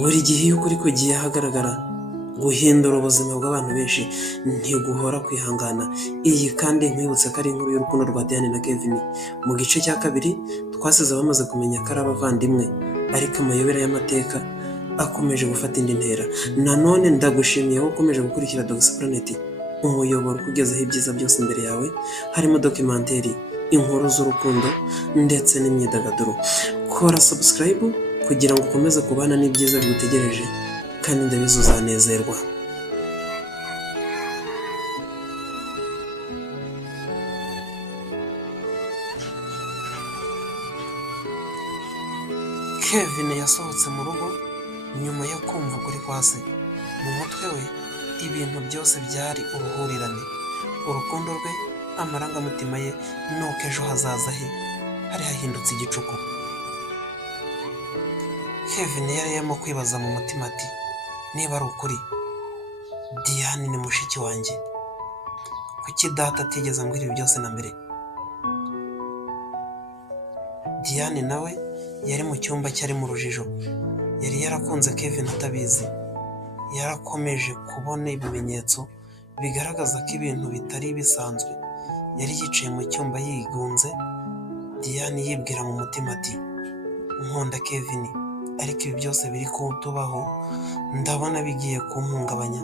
buri gihe iyo ukuri kugiye ahagaragara guhindura ubuzima bw'abantu benshi ntiguhora kwihangana. Iyi kandi nkwibutse ko ari inkuru y'urukundo rwa Diane na Kevin. Mu gice cya kabiri twasize bamaze kumenya ko ari abavandimwe, ariko amayobera y'amateka akomeje gufata indi ntera. Nanone ndagushimiye ko ukomeje gukurikira Dogisi Planet, umuyoboro ukugezaho ibyiza byose imbere yawe, harimo dokimenteri, inkuru z'urukundo ndetse n'imyidagaduro. Kora subscribe kugira ngo ukomeze kubana n'ibyiza bigutegereje, kandi ndabizi uzanezerwa. Kevin yasohotse mu rugo nyuma yo kumva ukuri kwa se. Mu mutwe we ibintu byose byari uruhurirane. Urukundo rwe, amarangamutima ye, nuko ejo hazaza he hari hahindutse igicuku. Kevin yari arimo kwibaza mu mutima ati, niba ari ukuri Diane ni mushiki wanjye, kuki data atigeze ambwira ibi byose na mbere? Diane nawe yari mu cyumba cyari mu rujijo. Yari yarakunze Kevin atabizi. Yarakomeje kubona ibimenyetso bigaragaza ko ibintu bitari bisanzwe. Yari yicaye mu cyumba yigunze. Diane yibwira mu mutima ati, nkunda Kevin, ariko ibi byose biri kutubaho ndabona bigiye kumpungabanya.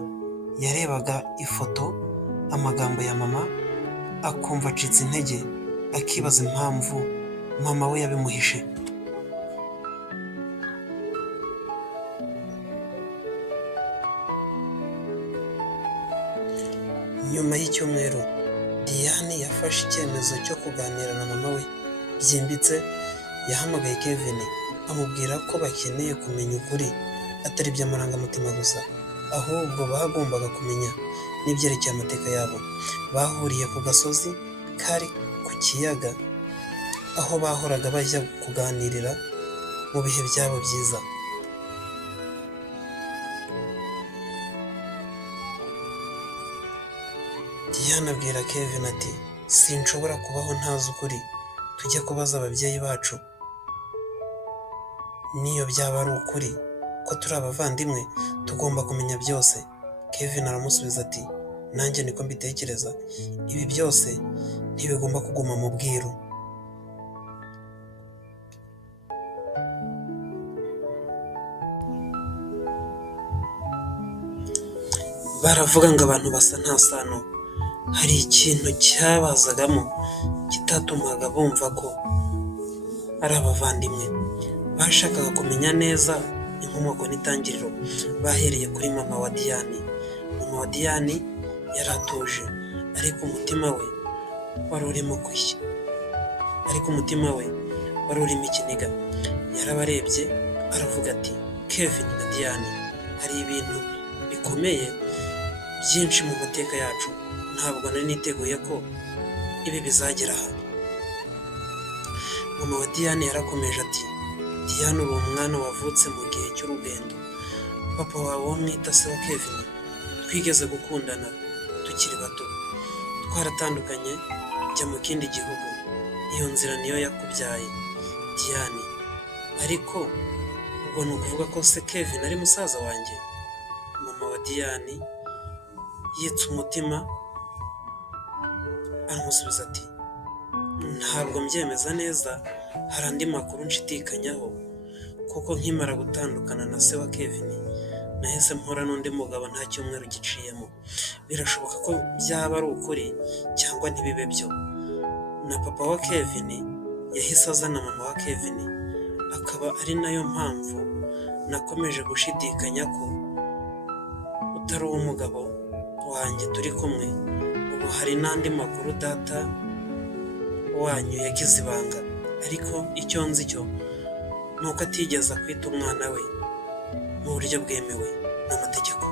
Yarebaga ifoto, amagambo ya mama, akumva acitse intege, akibaza impamvu mama we yabimuhishe. Nyuma y'icyumweru, Diane yafashe icyemezo cyo kuganira na mama we byimbitse. Yahamagaye Kevin amubwira ko bakeneye kumenya ukuri, atari iby'amarangamutima gusa, ahubwo bagombaga kumenya n'ibyerekeye amateka yabo. Bahuriye ku gasozi kari ku kiyaga, aho bahoraga bajya kuganirira mu bihe byabo byiza. Diane abwira Kevin ati, sinshobora kubaho ntazi ukuri. Tujye kubaza ababyeyi bacu, niyo byaba ari ukuri ko turi abavandimwe tugomba kumenya byose. Kevin aramusubiza ati, nanjye niko mbitekereza. Ibi byose ntibigomba kuguma mu bwiru. Baravuga ngo abantu basa nta sano. Hari ikintu cyabazagamo kitatumaga bumva ko ari abavandimwe. Bashakaga kumenya neza inkomoko n'itangiriro. Bahereye kuri mama wa Diane. Mama wa Diane yari atuje, ariko umutima we wari urimo ikiniga. Yarabarebye aravuga ati, Kevin na Diane, hari ibintu bikomeye byinshi mu mateka yacu. Ntabwo nari niteguye ko ibi bizagera aha. Mama wa Diane yarakomeje ati, Diane uri umwana wavutse mu gihe cy'urugendo. Papa wawe wo mwita se wa Kevin, twigeze gukundana tukiri bato. Twaratandukanye njya mu kindi gihugu. Iyo nzira niyo yakubyaye Diane. Ariko ubwo ni ukuvuga ko se Kevin ari musaza wanjye? Mama wa Diane yitse umutima aramusubiza ati, ntabwo mbyemeza neza, hari andi makuru nshidikanyaho, kuko nkimara gutandukana na se wa Kevin nahise mpura n'undi mugabo nta cyumweru giciyemo. Birashoboka ko byaba ari ukuri cyangwa ntibibe byo. Na papa wa Kevin yahise azana mama wa Kevin, akaba ari nayo mpamvu nakomeje gushidikanya ko utari uw'umugabo wanjye turi kumwe. Ubu hari n'andi makuru data wanyu yagize ibanga, ariko icyo nzi cyo ni uko atigeze akwita umwana we mu buryo bwemewe n'amategeko.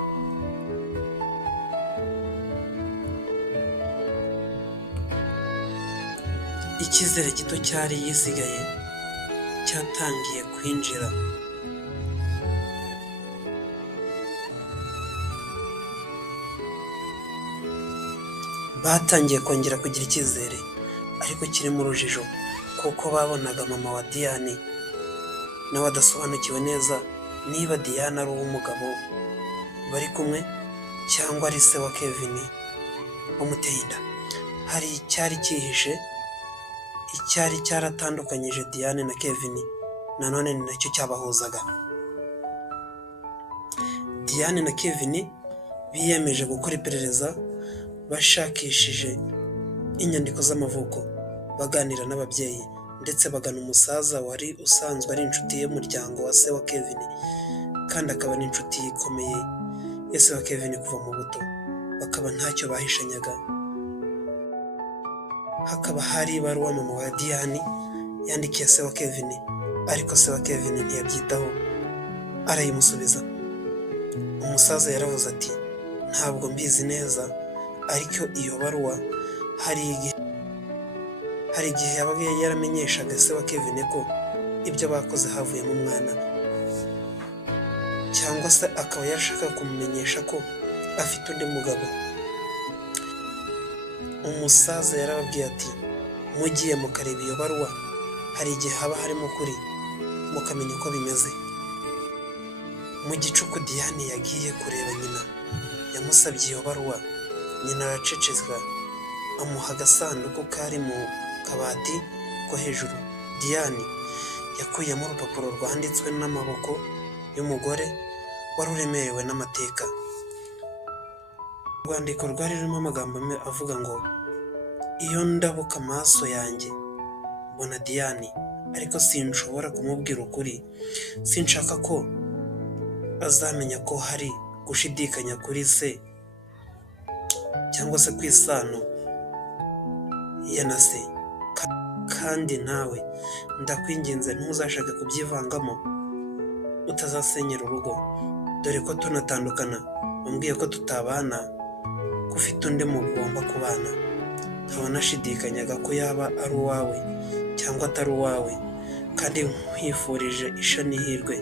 Icyizere gito cyari yisigaye cyatangiye kwinjira. Batangiye kongera kugira icyizere, ariko kiri mu rujijo, kuko babonaga mama wa Diane nawe adasobanukiwe neza niba Diane ari uw'umugabo bari kumwe cyangwa ari se wa Kevin wamuteye inda. Hari icyari cyihishe, icyari cyaratandukanyije Diane na Kevin, nanone ni nacyo cyabahuzaga. Diane na Kevin biyemeje gukora iperereza bashakishije inyandiko z'amavuko, baganira n'ababyeyi ndetse bagana umusaza wari usanzwe ari inshuti y'umuryango wa se wa Kevin kandi akaba n'inshuti ikomeye ya se wa Kevin kuva mu buto, bakaba ntacyo bahishanyaga. Hakaba hari ibaruwa mama wa Diane yandikiye se wa Kevin, ariko se wa Kevin ntiyabyitaho arayimusubiza. Umusaza yaravuze ati ntabwo mbizi neza, ariko iyo baruwa hari igihe yabaga yaramenyeshaga se wa Kevin ko ibyo bakoze havuyemo umwana, cyangwa se akaba yarashaka kumumenyesha ko afite undi mugabo. Umusaza yarababwiye ati mugiye mukareba iyo baruwa, hari igihe haba harimo ukuri mukamenya uko bimeze. Mu gicuku Diane yagiye kureba nyina, yamusabye iyo baruwa. Nyina araceceka, amuha agasanduku kari mu kabati ko hejuru. Diane yakuyemo urupapuro rwanditswe n'amaboko y'umugore wari uremerewe n'amateka. Urwandiko rwari rurimo amagambo avuga ngo iyo ndabuka amaso yanjye mbona Diane, ariko sinshobora kumubwira ukuri, sinshaka ko azamenya ko hari gushidikanya kuri se cyangwa se ku isano ya na se. Kandi nawe ndakwinginze ntuzashake kubyivangamo, utazasenyera urugo, dore ko tunatandukana wambwiye ko tutabana, ko ufite undi mugomba kubana. Nkaba nashidikanyaga ko yaba ari uwawe cyangwa atari uwawe, kandi nkwifurije isha n'ihirwe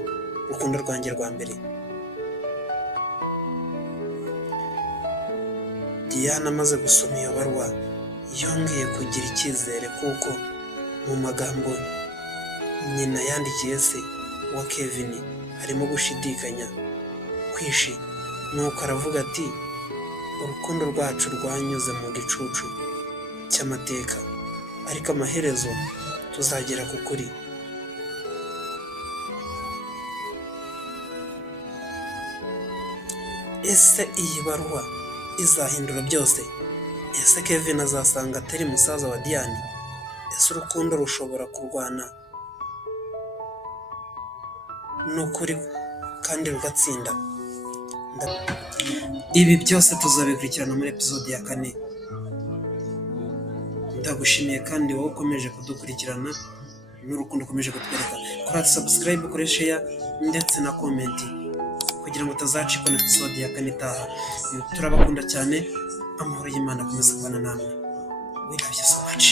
urukundo rwanjye rwa mbere. Diane amaze gusoma iyo baruwa yongeye kugira icyizere, kuko mu magambo nyina yandikiye se wa Kevin harimo gushidikanya kwishi. Nuko aravuga ati urukundo rwacu rwanyuze mu gicucu cy'amateka, ariko amaherezo tuzagera ku kuri. Ese iyi baruwa izahindura byose? Ese Kevin azasanga atari musaza wa Diane? Ese urukundo rushobora kurwana n'ukuri kandi rugatsinda? Ibi byose tuzabikurikirana muri episode ya 4. Ndagushimiye kandi wowe ukomeje kudukurikirana n'urukundo ukomeje kutwereka. Kora subscribe, kora share ndetse na comment kugira ngo utazacikwa na episode ya 4 itaha. Turabakunda cyane, amahoro y'Imana akomeze kubana namwe. We love you so much.